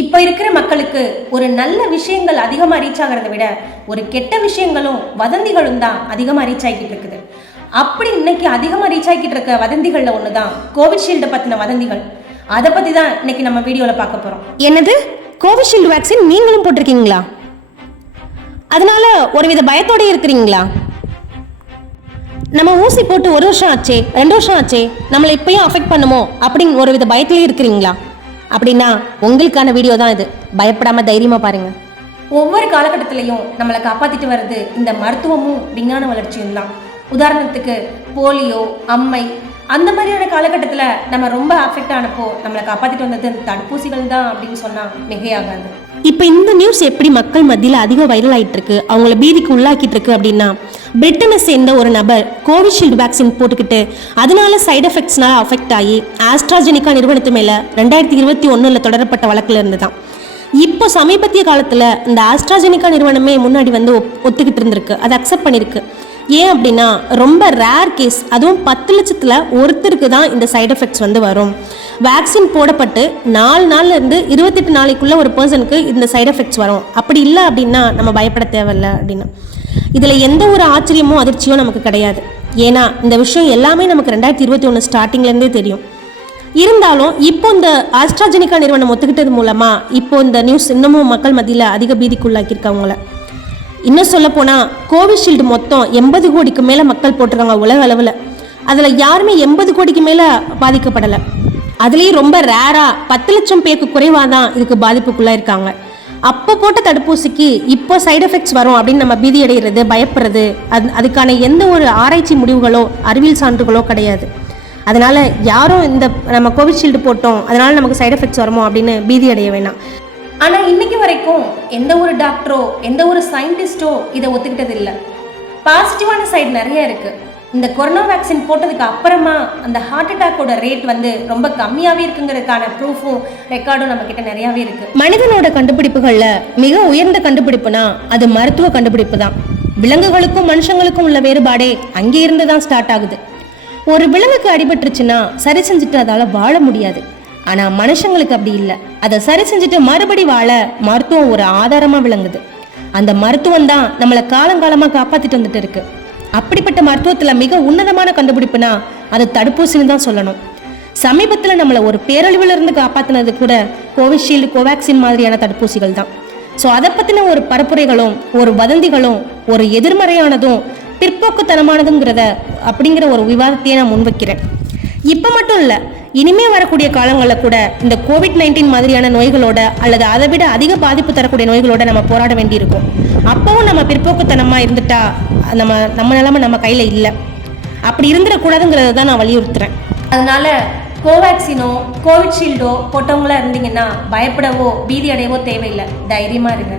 இப்போ இருக்கிற மக்களுக்கு ஒரு நல்ல விஷயங்கள் அதிகமாக ரீச் ஆகிறத விட ஒரு கெட்ட விஷயங்களும் வதந்திகளும் தான் அதிகமாக ரீச் ஆகிக்கிட்டு இருக்குது. அப்படி இன்னைக்கு அதிகமாக ரீச் ஆகிக்கிட்டு இருக்க வதந்திகளில் ஒன்று தான் கோவிஷீல்டை பற்றின வதந்திகள். அதை பற்றி தான் இன்னைக்கு நம்ம வீடியோவில் பார்க்க போகிறோம். என்னது, கோவிஷீல்டு வேக்சின் நீங்களும் போட்டிருக்கீங்களா? அதனால ஒருவித பயத்தோடு இருக்கிறீங்களா? நம்ம ஊசி போட்டு 1 வருஷம் ஆச்சே, 2 வருஷம் ஆச்சே, நம்மளை இப்பயும் அஃபெக்ட் பண்ணுமோ அப்படின்னு ஒருவித பயத்திலே இருக்கிறீங்களா? அப்படின்னா உங்களுக்கான வீடியோ தான் இது. பயப்படாம தைரியமா பாருங்க. ஒவ்வொரு காலகட்டத்திலையும் நம்மளை காப்பாற்றிட்டு வர்றது இந்த மருத்துவமும் விஞ்ஞான வளர்ச்சியும் தான். உதாரணத்துக்கு போலியோ, அம்மை, அந்த மாதிரியான காலகட்டத்தில் நம்ம ரொம்ப அஃபெக்ட் ஆனப்போ நம்மளை காப்பாற்றிட்டு வந்தது தடுப்பூசிகள் தான் அப்படின்னு சொன்னால் மிகையாகாது. இப்போ இந்த நியூஸ் எப்படி மக்கள் மத்தியில் அதிக வைரல் ஆகிட்டு இருக்கு, அவங்கள பீதிக்கு உள்ளாக்கிட்டு இருக்கு அப்படின்னா, பிரிட்டனை சேர்ந்த ஒரு நபர் கோவிஷீல்டு வேக்சின் போட்டுக்கிட்டு அதனால சைடு எஃபெக்ட்ஸ்னால அஃபெக்ட் ஆகி ஆஸ்ட்ராஜெனிகா நிறுவனத்து மேலே 2021 தொடரப்பட்ட வழக்கில் இருந்து தான். இப்போ சமீபத்திய காலத்தில் இந்த ஆஸ்ட்ராஜெனிகா நிறுவனமே முன்னாடி வந்து ஒத்துக்கிட்டு இருந்திருக்கு, அதை அக்செப்ட் பண்ணியிருக்கு. ஏன் அப்படின்னா ரொம்ப ரேர் கேஸ், அதுவும் 10 லட்சத்தில் ஒருத்தருக்கு தான் இந்த சைடு எஃபெக்ட்ஸ் வந்து வரும். வேக்சின் போடப்பட்டு 4 நாள்லேருந்து 28 நாளைக்குள்ள ஒரு பர்சனுக்கு இந்த சைடு எஃபெக்ட்ஸ் வரும். அப்படி இல்லை அப்படின்னா நம்ம பயப்பட தேவையில்லை அப்படின்னு. இதில் எந்த ஒரு ஆச்சரியமோ அதிர்ச்சியோ நமக்கு கிடையாது. ஏன்னா இந்த விஷயம் எல்லாமே நமக்கு 2021 ஸ்டார்டிங்லேருந்தே தெரியும். இருந்தாலும் இப்போ இந்த ஆஸ்ட்ராஜெனிகா நிறுவனம் ஒத்துக்கிட்டது மூலமாக இப்போ இந்த நியூஸ் இன்னமும் மக்கள் மத்தியில் அதிக பீதிக்குள்ளாக்கியிருக்கவங்கள. இன்னும் சொல்ல போனால் கோவிஷீல்டு மொத்தம் 80 கோடிக்கு மேலே மக்கள் போட்டிருக்காங்க உலக அளவில். அதில் யாருமே 80 கோடிக்கு மேலே பாதிக்கப்படலை. அதுலேயும் ரொம்ப ரேராக 10 லட்சம் பேருக்கு குறைவாக தான் இதுக்கு பாதிப்புக்குள்ளே இருக்காங்க. அப்போ போட்ட தடுப்பூசிக்கு இப்போ சைடு எஃபெக்ட்ஸ் வரும் அப்படின்னு நம்ம பீதி அடைகிறது, பயப்படுறது, அதுக்கான எந்த ஒரு ஆராய்ச்சி முடிவுகளோ அறிவியல் சான்றுகளோ கிடையாது. அதனால் யாரும் இந்த நம்ம கோவிஷீல்டு போட்டோம் அதனால் நமக்கு சைடு எஃபெக்ட்ஸ் வருமோ அப்படின்னு பீதி அடைய வேணாம். ஆனால் இன்னைக்கு வரைக்கும் எந்த ஒரு டாக்டரோ எந்த ஒரு சயின்டிஸ்டோ இதை ஒத்துக்கிட்டது இல்லை. பாசிட்டிவான சைடு நிறைய இருக்குது. இந்த கொரோனா வேக்சின் போட்டதுக்கு அப்புறமா அந்த ஹார்ட் அட்டாக்கோட ரேட் வந்து ரொம்ப கம்மியாகவே இருக்குங்கிறதுக்கான ப்ரூஃபும் ரெக்கார்டும் நம்மக்கிட்ட நிறையாவே இருக்குது. மனிதனோட கண்டுபிடிப்புகளில் மிக உயர்ந்த கண்டுபிடிப்புனா அது மருத்துவ கண்டுபிடிப்பு தான். விலங்குகளுக்கும் மனுஷங்களுக்கும் உள்ள வேறுபாடே அங்கே இருந்து தான் ஸ்டார்ட் ஆகுது. ஒரு விலங்குக்கு அடிபட்டுருச்சுன்னா சரி செஞ்சுட்டு அதால் வாழ முடியாது. ஆனால் மனுஷங்களுக்கு அப்படி இல்லை. அதை சரி செஞ்சுட்டு மறுபடி வாழ மருத்துவம் ஒரு ஆதாரமாக விளங்குது. அந்த மருத்துவம் தான் நம்மளை காலங்காலமாக காப்பாற்றிட்டு வந்துட்டு இருக்கு. அப்படிப்பட்ட மருத்துவத்தில் மிக உன்னதமான கண்டுபிடிப்புனா அது தடுப்பூசின்னு தான் சொல்லணும். சமீபத்தில் நம்மளை ஒரு பேரழிவிலிருந்து காப்பாற்றினது கூட கோவிஷீல்டு, கோவேக்சின் மாதிரியான தடுப்பூசிகள் தான். ஸோ அதை பற்றின ஒரு பரப்புரைகளும் ஒரு வதந்திகளும் ஒரு எதிர்மறையானதும் பிற்போக்குத்தனமானதுங்கிறத அப்படிங்கிற ஒரு விவாதத்தையே நான் முன்வைக்கிறேன். இப்போ மட்டும் இல்லை, இனிமே வரக்கூடிய காலங்களில் கூட இந்த COVID-19 மாதிரியான நோய்களோட அல்லது அதை விட அதிக பாதிப்பு தரக்கூடிய நோய்களோட நம்ம போராட வேண்டியிருக்கும். அப்பவும் நம்ம பிற்போக்குத்தனமாக இருந்துட்டா நம்ம நிலைமை நம்ம கையில் இல்லை. அப்படி இருந்துடக்கூடாதுங்கிறத தான் நான் வலியுறுத்துறேன். அதனால கோவேக்சினோ கோவிஷீல்டோ போட்டவங்களா இருந்தீங்கன்னா பயப்படவோ பீதி அடையவோ தேவையில்லை. தைரியமாக இருங்க.